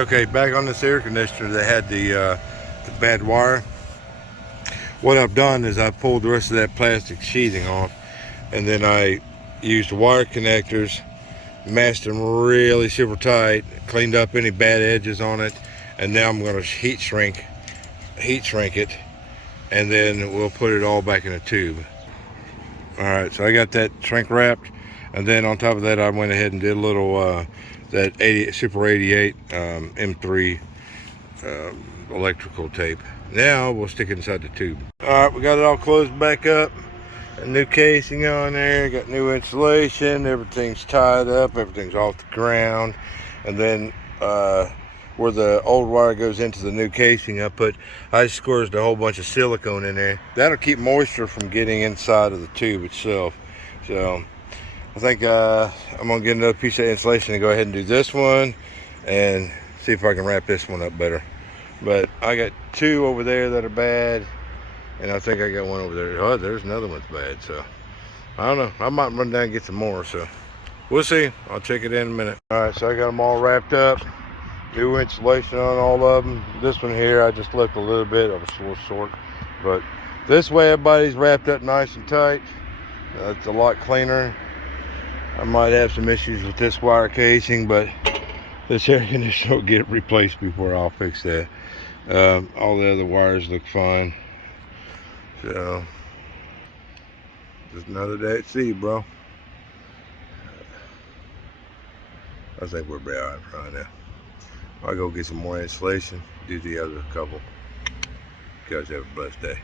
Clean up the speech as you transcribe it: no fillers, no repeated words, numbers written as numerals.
Okay, back on this air conditioner that had the bad wire. What I've done is I pulled the rest of that plastic sheathing off, and then I used wire connectors, mashed them really super tight, cleaned up any bad edges on it, and now I'm going to heat shrink it, and then we'll put it all back in a tube. All right, so I got that shrink wrapped, and then on top of that I went ahead and did a little that Super 88 M3 electrical tape. Now we'll stick it inside the tube. All right, we got it all closed back up. A new casing on there, got new insulation, everything's tied up, everything's off the ground. And then where the old wire goes into the new casing, I squeezed a whole bunch of silicone in there. That'll keep moisture from getting inside of the tube itself. So I think I'm gonna get another piece of insulation and go ahead and do this one and see if I can wrap this one up better. But I got two over there that are bad, and I think I got one over there. Oh, there's another one's bad. So I don't know, I might run down and get some more, so we'll see. I'll check it in a minute. All right, so I got them all wrapped up, new insulation on all of them. This one here I just left a little bit, I was a little short, but this way everybody's wrapped up nice and tight. It's a lot cleaner. I might have some issues with this wire casing, but this air conditioner will get replaced before I'll fix that. All the other wires look fine. So just another day at sea, bro. I think we'll be alright right now. I'll go get some more insulation, do the other couple. You guys have a blessed day.